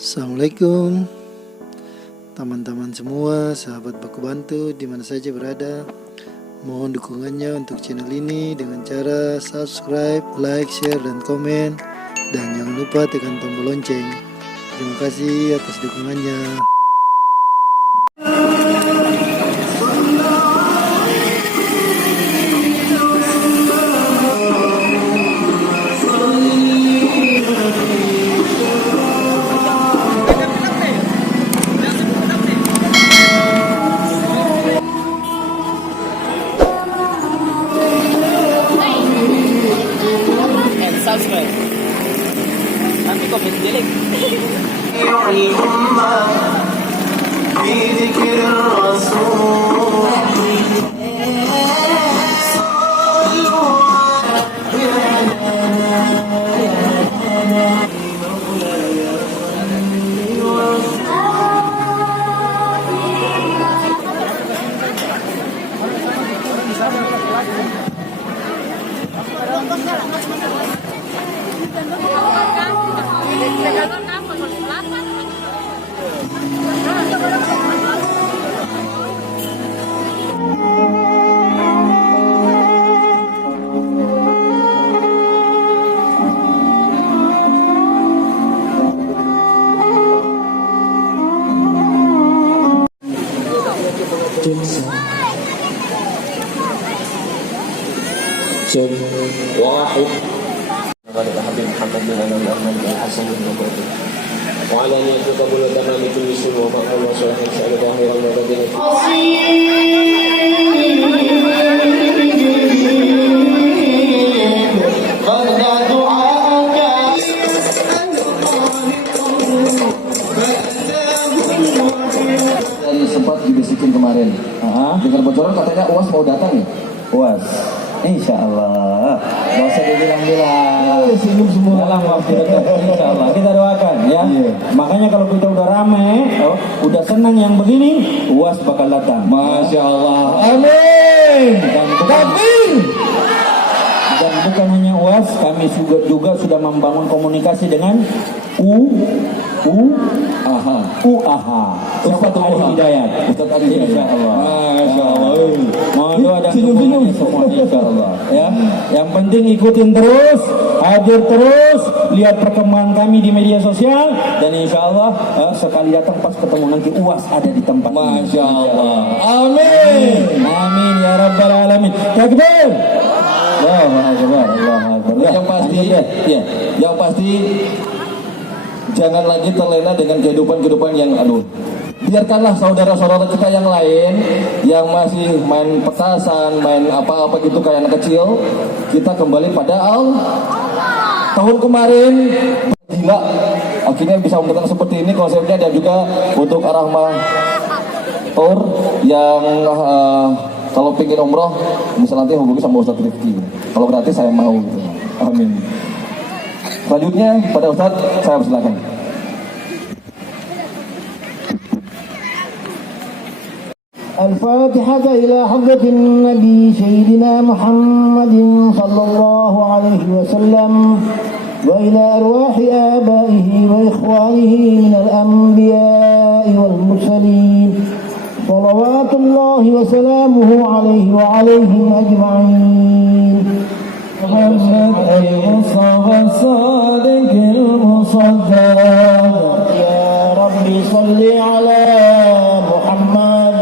Assalamualaikum teman-teman semua, sahabat Baku Bantu di mana saja berada. Mohon dukungannya untuk channel ini dengan cara subscribe, like, share, dan komen. Dan jangan lupa tekan tombol lonceng. Terima kasih atas dukungannya. Subscribe. Nanti komen jelek. واحد قال حبيب محمد بن علي احمد بن حسن بن بكر وعلى ان يتقبل لنا بكل سوء ومقبول وصالح نسال ظاهرا وباطنا sempat dibisikin kemarin. Dengar bocoran katanya UAS mau datang nih. UAS, insya Allah. Gak usah dibilang-bilang. Senyum semua. Dalam waktu dekat, insya Allah. Kita doakan ya. Makanya kalau kita udah rame, udah senang yang begini, UAS bakal datang. Masya Allah. Amin. Dan bukan hanya UAS, kami juga sudah membangun komunikasi dengan UAH. Ustaz Ali Hidayat. Ustaz Ali Insya Allah. Masya Allah. Mohon doa dan dukungannya semua insya Allah. Ya. Yang penting ikutin terus, hadir terus, lihat perkembangan kami di media sosial, dan insya Allah sekali datang pas ketemu nanti UAS ada di tempat. Masya Allah. Amin. Amin ya rabbal alamin. Takbir. Allahu akbar. Allahu akbar. Yang pasti, ya. Yang pasti jangan lagi terlena dengan kehidupan yang biarkanlah saudara-saudara kita yang lain yang masih main petasan, main apa-apa gitu kayak anak kecil. Kita kembali pada tahun kemarin gila, akhirnya bisa membentang seperti ini konsepnya. Dan juga untuk Ar-Rahmah Tour yang kalau pengen umroh bisa nanti hubungi sama Ustadz Rifki. Kalau gratis saya mau gitu. Amin. Selanjutnya pada Ustadz saya persilakan. الفاتحة إلى حضرة النبي سيدنا محمد صلى الله عليه وسلم وإلى أرواح آبائه وإخوانه من الأنبياء والمرسلين صلوات الله وسلامه عليه وعليهم أجمعين. محمد المصطفى الصادق المصدق يا ربي صل على محمد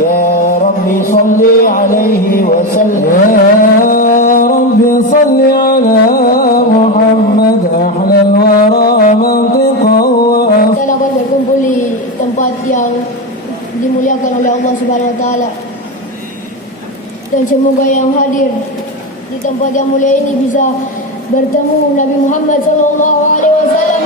يا ربي صل عليه وسلم يا رب صل على محمد أحلى الورى منطقا Kita dapat berkumpul di tempat yang dimuliakan oleh Allah Subhanahu Wa Taala, dan semoga yang hadir di tempat yang mulia ini bisa bertemu Nabi Muhammad Sallallahu Alaihi Wasallam.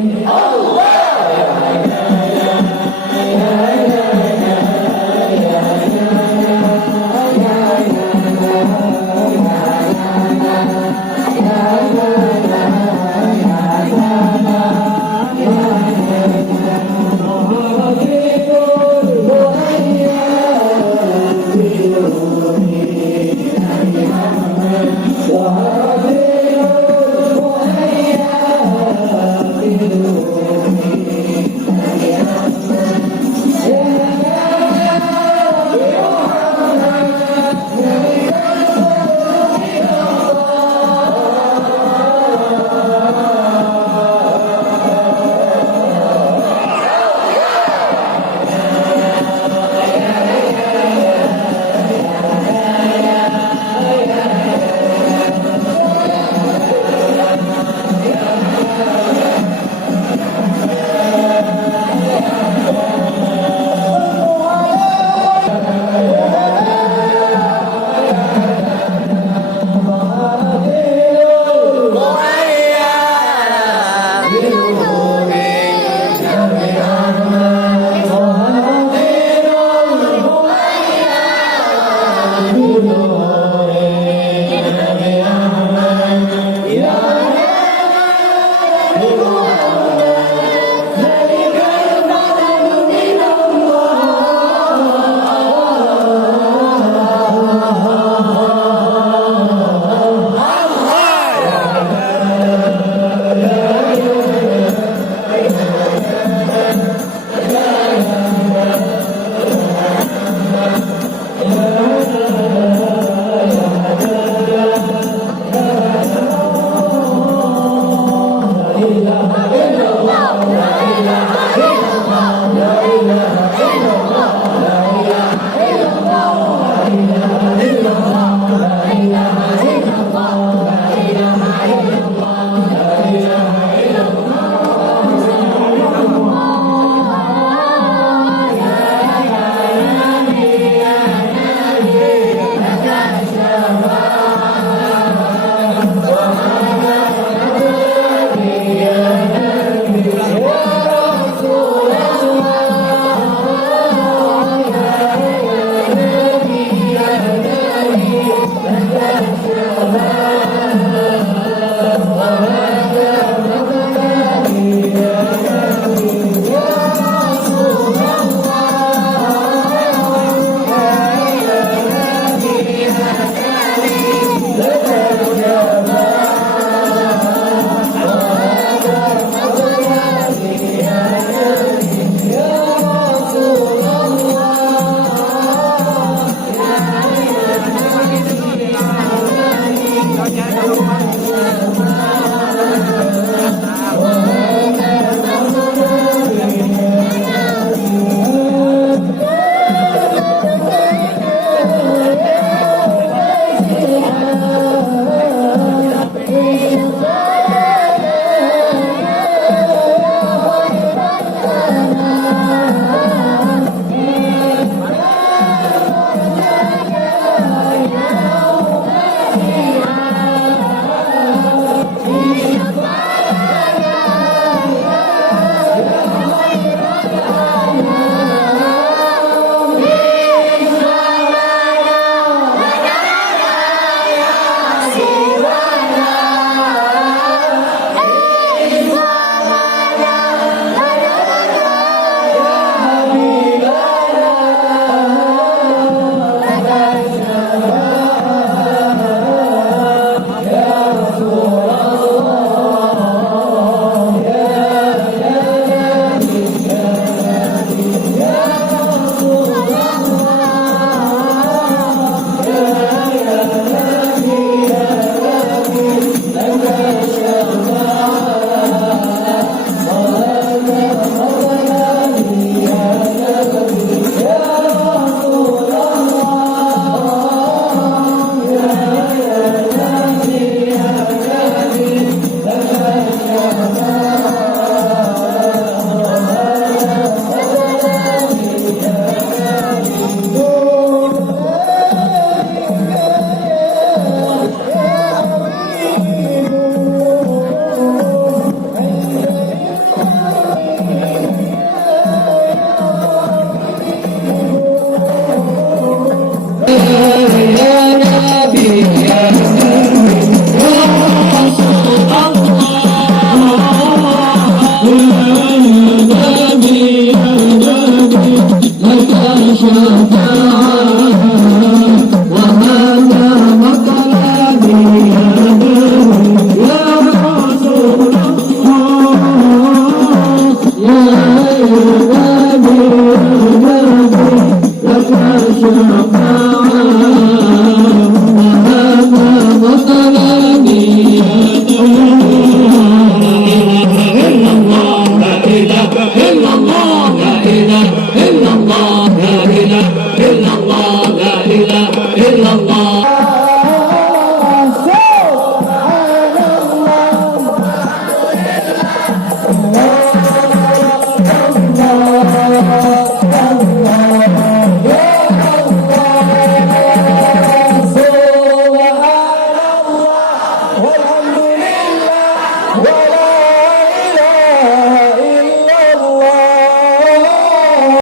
Amin.